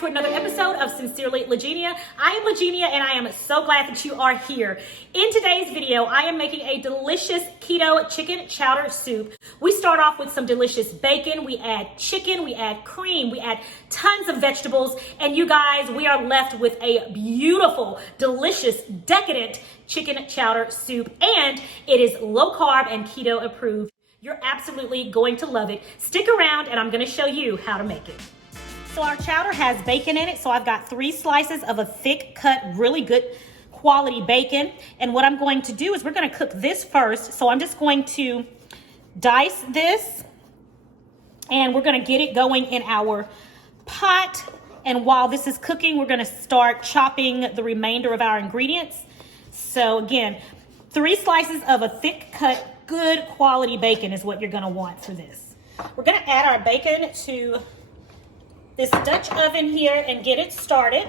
to another episode of Sincerely Legenia. I am Legenia and I am so glad that you are here. In today's video, I am making a delicious keto chicken chowder soup. We start off with some delicious bacon, we add chicken, we add cream, we add tons of vegetables, and you guys, we are left with a beautiful, delicious, decadent chicken chowder soup, and it is low carb and keto approved. You're absolutely going to love it. Stick around and I'm gonna show you how to make it. So our chowder has bacon in it. So I've got 3 slices of a thick cut, really good quality bacon. And what I'm going to do is we're gonna cook this first. So I'm just going to dice this and we're gonna get it going in our pot. And while this is cooking, we're gonna start chopping the remainder of our ingredients. So again, 3 slices of a thick cut, good quality bacon is what you're gonna want for this. We're gonna add our bacon to this Dutch oven here and get it started.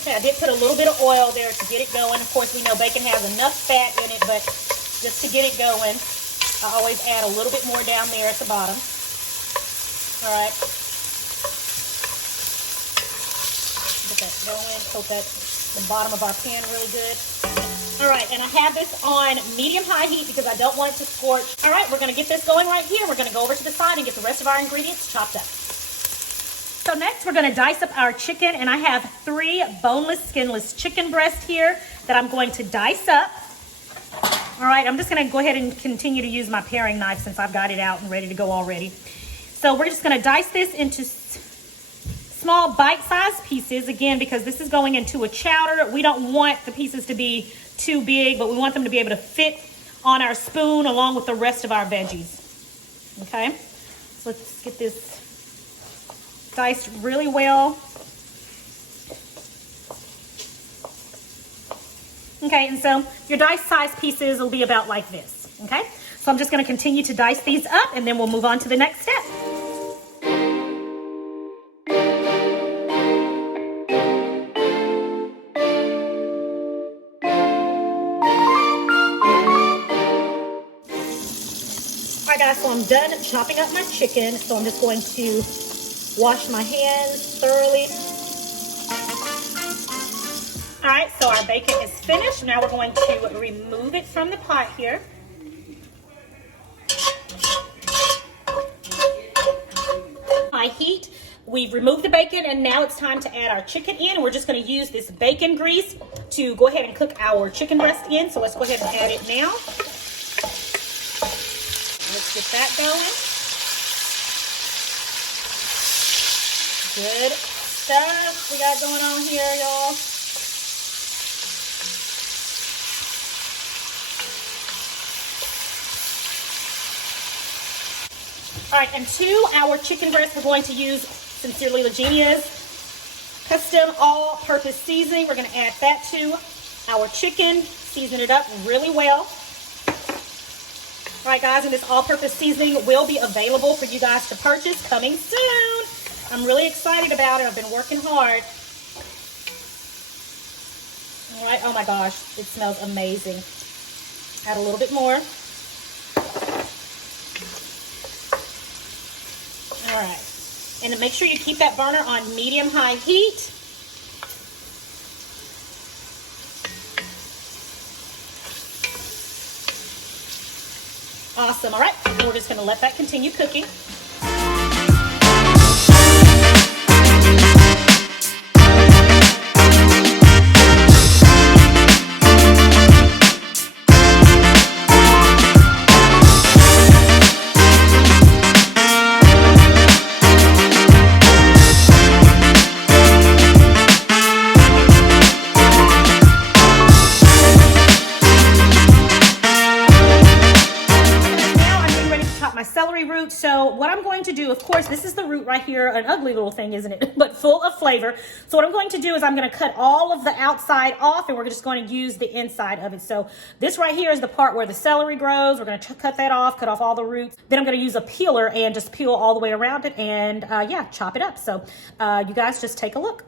Okay, I did put a little bit of oil there to get it going. Of course, we know bacon has enough fat in it, but just to get it going, I always add a little bit more down there at the bottom. All right. Get that going, coat that the bottom of our pan really good. All right, and I have this on medium-high heat because I don't want it to scorch. All right, we're gonna get this going right here. We're gonna go over to the side and get the rest of our ingredients chopped up. So next, we're gonna dice up our chicken, and I have 3 boneless, skinless chicken breasts here that I'm going to dice up. All right, I'm just gonna go ahead and continue to use my paring knife since I've got it out and ready to go already. So we're just gonna dice this into small bite-sized pieces, again, because this is going into a chowder. We don't want the pieces to be too big, but we want them to be able to fit on our spoon along with the rest of our veggies. Okay, so let's get this diced really well. Okay, and so your diced size pieces will be about like this. Okay, so I'm just going to continue to dice these up and then we'll move on to the next step. So I'm done chopping up my chicken, so I'm just going to wash my hands thoroughly. All right, so our bacon is finished. Now we're going to remove it from the pot here. High heat, we've removed the bacon, and now it's time to add our chicken in. We're just going to use this bacon grease to go ahead and cook our chicken breast in, so let's go ahead and add it now. Let's get that going. Good stuff we got going on here, y'all. All right, and to our chicken breast, we're going to use Sincerely Legenia's custom all-purpose seasoning. We're going to add that to our chicken, season it up really well. All right, guys, and this all-purpose seasoning will be available for you guys to purchase coming soon. I'm really excited about it. I've been working hard. All right, oh my gosh, it smells amazing. Add a little bit more. All right, and then make sure you keep that burner on medium-high heat. Awesome. All right, and we're just going to let that continue cooking. My celery root. So what I'm going to do, of course, this is the root right here, an ugly little thing, isn't it? But full of flavor. So what I'm going to do is I'm going to cut all of the outside off and we're just going to use the inside of it. So this right here is the part where the celery grows. We're going to cut that off, cut off all the roots. Then I'm going to use a peeler and just peel all the way around it and yeah, chop it up. So you guys just take a look.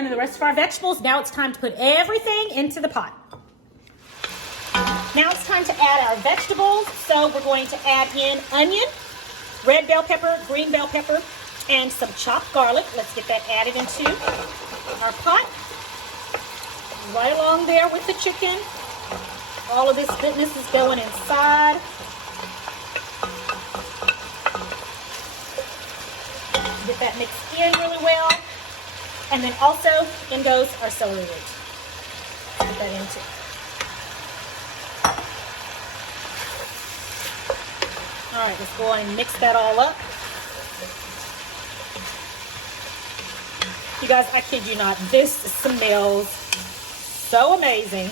and then the rest of our vegetables. Now it's time to put everything into the pot. Now it's time to add our vegetables. So we're going to add in onion, red bell pepper, green bell pepper, and some chopped garlic. Let's get that added into our pot. Right along there with the chicken. All of this goodness is going inside. Get that mixed in really well. And then also in goes our celery root. Put that in too. All right, let's go on and mix that all up. You guys, I kid you not, this smells so amazing.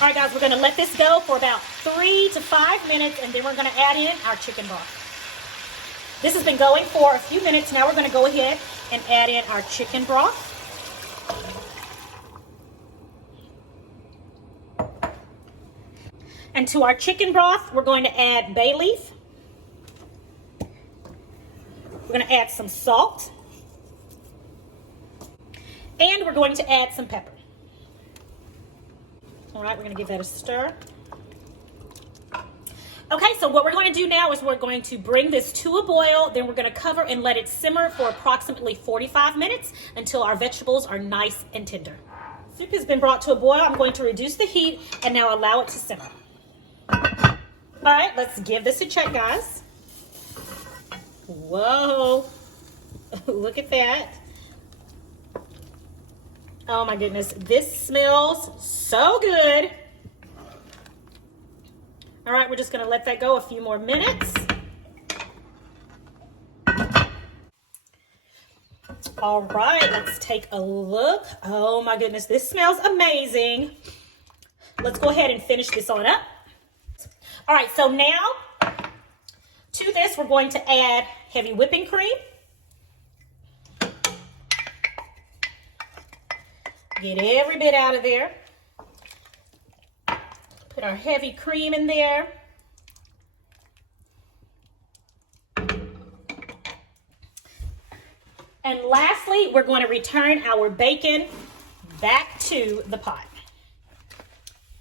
All right, guys, we're going to let this go for about 3 to 5 minutes, and then we're going to add in our chicken broth. This has been going for a few minutes. Now we're going to go ahead and add in our chicken broth. And to our chicken broth, we're going to add bay leaf. We're going to add some salt. And we're going to add some pepper. All right, we're going to give that a stir. Okay, so what we're going to do now is we're going to bring this to a boil. Then we're going to cover and let it simmer for approximately 45 minutes until our vegetables are nice and tender. Soup has been brought to a boil. I'm going to reduce the heat and now allow it to simmer. All right, let's give this a check, guys. Whoa, look at that. Oh my goodness, this smells so good. All right, we're just gonna let that go a few more minutes. All right, let's take a look. Oh my goodness, this smells amazing. Let's go ahead and finish this on up. All right, so now to this, we're going to add heavy whipping cream. Get every bit out of there. Put our heavy cream in there. And lastly, we're going to return our bacon back to the pot.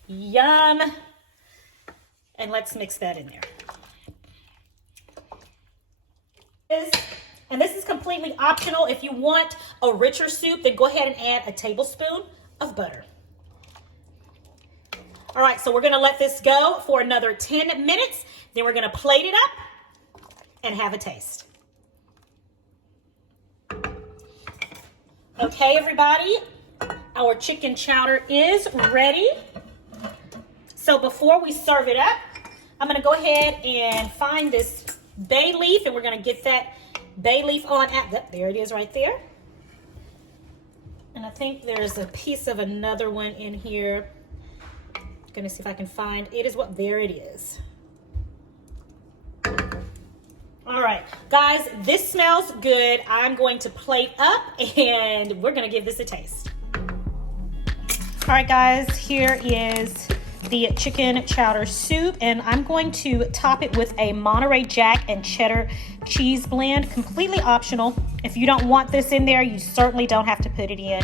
Yum. And let's mix that in there. And this is completely optional. If you want a richer soup, then go ahead and add a tablespoon of butter. All right, so we're gonna let this go for another 10 minutes. Then we're gonna plate it up and have a taste. Okay, everybody, our chicken chowder is ready. So before we serve it up, I'm gonna go ahead and find this bay leaf, and we're gonna get that bay leaf on out. There it is right there. And I think there's a piece of another one in here. Gonna see if I can find it. There it is. All right, guys, this smells good. I'm going to plate up and we're gonna give this a taste. All right, guys, here is the chicken chowder soup, and I'm going to top it with a Monterey Jack and cheddar cheese blend. Completely optional. If you don't want this in there, you certainly don't have to put it in.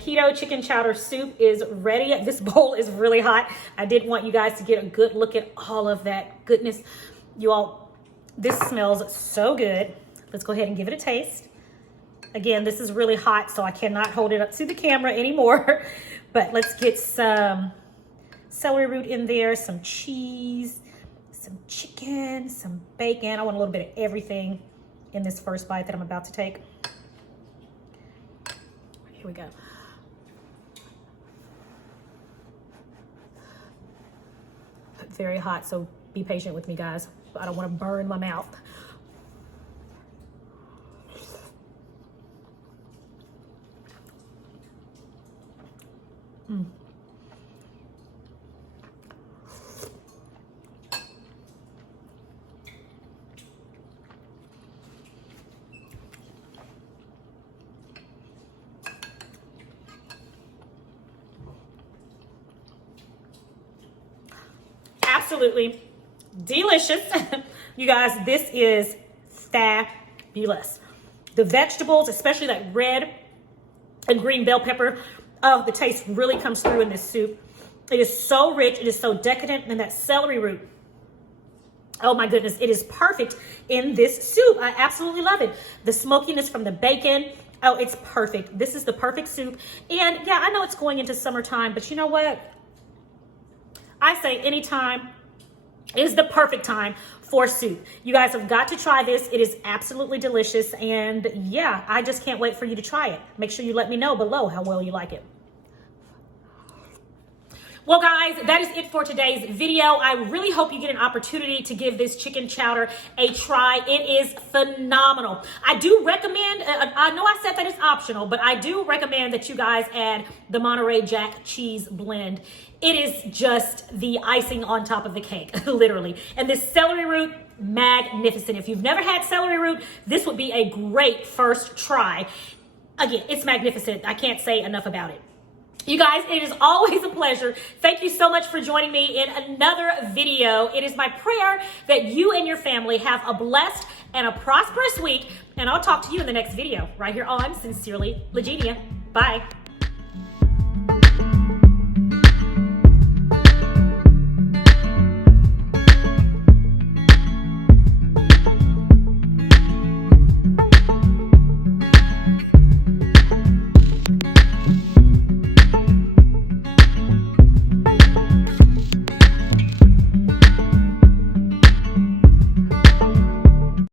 Keto chicken chowder soup is ready. This bowl is really hot. I did want you guys to get a good look at all of that goodness. You all, this smells so good. Let's go ahead and give it a taste. Again, this is really hot, so I cannot hold it up to the camera anymore. But let's get some celery root in there, some cheese, some chicken, some bacon. I want a little bit of everything. in this first bite that I'm about to take. Here we go. Very hot, so be patient with me, guys. I don't want to burn my mouth. Absolutely delicious. You guys, this is fabulous. The vegetables, especially that red and green bell pepper, oh, the taste really comes through in this soup. It is so rich, it is so decadent, and that celery root, oh my goodness, it is perfect in this soup. I absolutely love it. The smokiness from the bacon, oh, it's perfect. This is the perfect soup. And yeah, I know it's going into summertime, but you know what? I say anytime is the perfect time for soup. You guys have got to try this. It is absolutely delicious. And yeah, I just can't wait for you to try it. Make sure you let me know below how well you like it. Well, guys, that is it for today's video. I really hope you get an opportunity to give this chicken chowder a try. It is phenomenal. I do recommend, I know I said that it's optional, but I do recommend that you guys add the Monterey Jack cheese blend. It is just the icing on top of the cake, literally. And this celery root, magnificent. If you've never had celery root, this would be a great first try. Again, it's magnificent. I can't say enough about it. You guys, it is always a pleasure. Thank you so much for joining me in another video. It is my prayer that you and your family have a blessed and a prosperous week. And I'll talk to you in the next video right here on Sincerely Legenia. Bye.